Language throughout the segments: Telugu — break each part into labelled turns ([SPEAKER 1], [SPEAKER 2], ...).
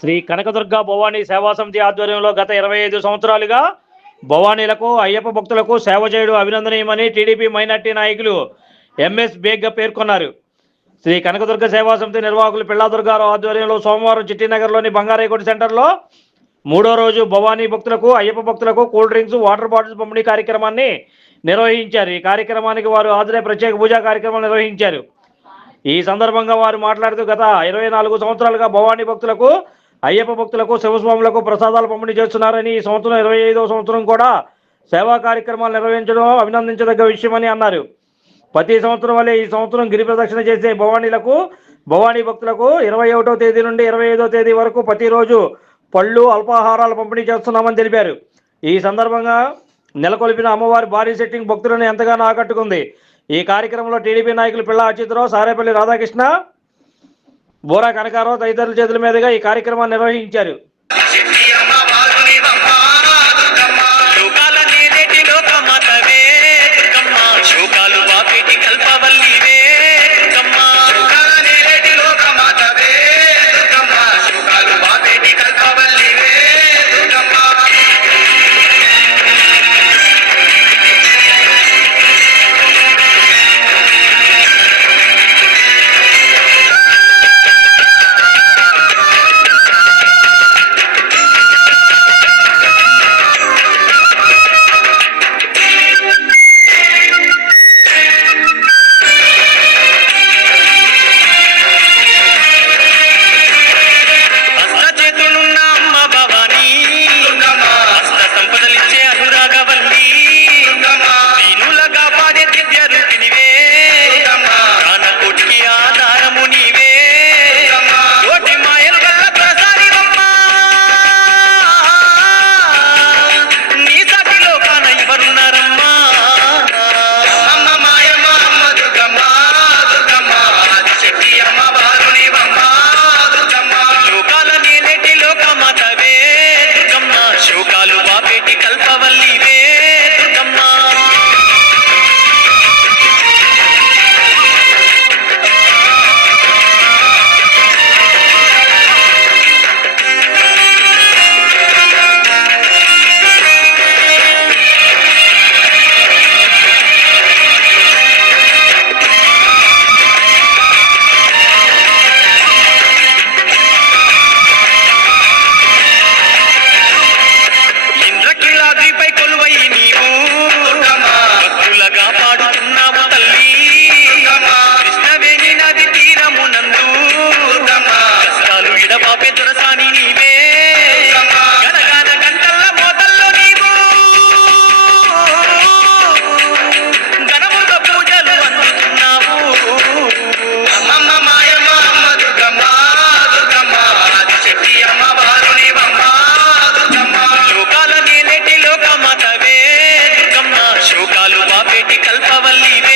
[SPEAKER 1] శ్రీ కనకదుర్గ భవానీ సేవా సమితి ఆధ్వర్యంలో గత ఇరవై ఐదు సంవత్సరాలుగా భవానీలకు అయ్యప్ప భక్తులకు సేవ చేయడం అభినందనీయమని టీడీపీ మైనార్టీ నాయకులు ఎంఎస్ బేగ్గా పేర్కొన్నారు. శ్రీ కనకదుర్గ సేవా సమితి నిర్వాహకులు పిల్లాదుర్గారావు ఆధ్వర్యంలో సోమవారం చిట్టినగర్లోని బంగారేకోటి సెంటర్లో మూడో రోజు భవానీ భక్తులకు అయ్యప్ప భక్తులకు కూల్ డ్రింక్స్ వాటర్ బాటిల్స్ పంపిణీ కార్యక్రమాన్ని నిర్వహించారు. ఈ కార్యక్రమానికి వారు హాజరై ప్రత్యేక పూజా కార్యక్రమం నిర్వహించారు. ఈ సందర్భంగా వారు మాట్లాడుతూ గత ఇరవై నాలుగు సంవత్సరాలుగా భవానీ భక్తులకు అయ్యప్ప భక్తులకు శివస్వాములకు ప్రసాదాలు పంపిణీ చేస్తున్నారని ఈ సంవత్సరం ఇరవై ఐదవ సంవత్సరం కూడా సేవా కార్యక్రమాలు నిర్వహించడం అభినందించదగ్గ విషయమని అన్నారు. ప్రతి సంవత్సరం వల్లే ఈ సంవత్సరం గిరి ప్రదక్షిణ చేసే భవానీలకు భవానీ భక్తులకు ఇరవై ఒకటో తేదీ నుండి ఇరవై ఐదో తేదీ వరకు ప్రతిరోజు పళ్ళు అల్పాహారాలు పంపిణీ చేస్తున్నామని తెలిపారు. ఈ సందర్భంగా నెలకొల్పిన అమ్మవారి భారీ సెట్టింగ్ భక్తులను ఎంతగానో ఆకట్టుకుంది. ఈ కార్యక్రమంలో టీడీపీ నాయకులు పిల్ల అచ్యుతరావు సారేపల్లి రాధాకృష్ణ బోరా కనకారావు తదితరుల చేతుల మీదుగా ఈ కార్యక్రమాన్ని నిర్వహించారు.
[SPEAKER 2] కష్టాలు నీవే? గనగాన మోతల్లో నీవు. పూజలు అందుతున్నావు అమ్మమ్మ మాయమ్మ అమ్మ దుర్గమ్మ దుర్గమ్మ ఆదిశక్తి అమ్మ బాలునివమ్మ దుర్గమ్మ. శోకాల నేనేటి లోకమాతవే దుర్గమ్మ. శోకాలు బాపేటి కల్పవల్లివే.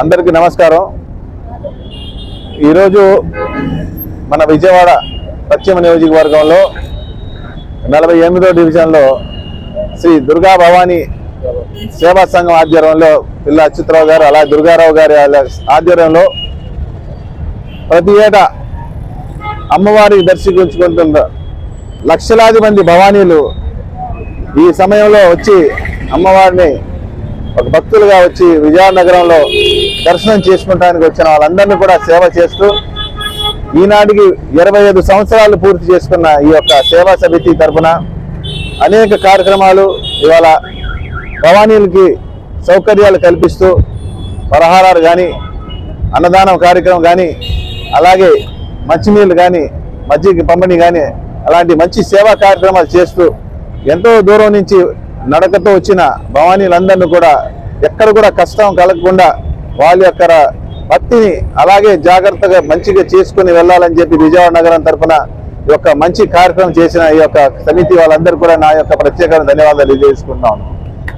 [SPEAKER 3] అందరికీ నమస్కారం. ఈరోజు మన విజయవాడ పశ్చిమ నియోజకవర్గంలో నలభై ఎనిమిదో డివిజన్లో శ్రీ దుర్గా భవానీ సేవా సంఘం ఆధ్వర్యంలో పిల్ల అచ్యుతరావు గారు అలా దుర్గారావు గారి ఆధ్వర్యంలో ప్రతి ఏటా అమ్మవారి దర్శించుకుంటున్న లక్షలాది మంది భవానీలు ఈ సమయంలో వచ్చి అమ్మవారిని ఒక భక్తులుగా వచ్చి విజయనగరంలో దర్శనం చేసుకుంటానికి వచ్చిన వాళ్ళందరినీ కూడా సేవ చేస్తూ ఈనాటికి ఇరవై ఐదు సంవత్సరాలు పూర్తి చేసుకున్న ఈ యొక్క సేవా సమితి తరఫున అనేక కార్యక్రమాలు ఇవాళ భవానీలకి సౌకర్యాలు కల్పిస్తూ పలహారాలు కానీ అన్నదానం కార్యక్రమం కానీ అలాగే మంచినీళ్ళు కానీ మజ్జిగ పంపిణీ కానీ అలాంటి మంచి సేవా కార్యక్రమాలు చేస్తూ ఎంతో దూరం నుంచి నడకతో వచ్చిన భవానీలందరినీ కూడా ఎక్కడ కూడా కష్టం కలగకుండా వాళ్ళ యొక్క పత్తిని అలాగే జాగ్రత్తగా మంచిగా చేసుకుని వెళ్ళాలని చెప్పి విజయవాడ నగరం తరపున ఈ యొక్క మంచి కార్యక్రమం చేసిన ఈ యొక్క సమితి వాళ్ళందరూ కూడా నా యొక్క ప్రత్యేకమైన ధన్యవాదాలు తెలియజేసుకుంటున్నాను.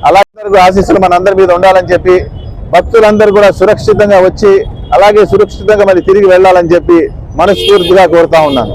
[SPEAKER 3] అలాగే ఆశీస్సులు మనందరి మీద ఉండాలని చెప్పి భక్తులందరూ కూడా సురక్షితంగా వచ్చి అలాగే సురక్షితంగా మరి తిరిగి వెళ్ళాలని చెప్పి మనస్ఫూర్తిగా కోరుతా ఉన్నాను.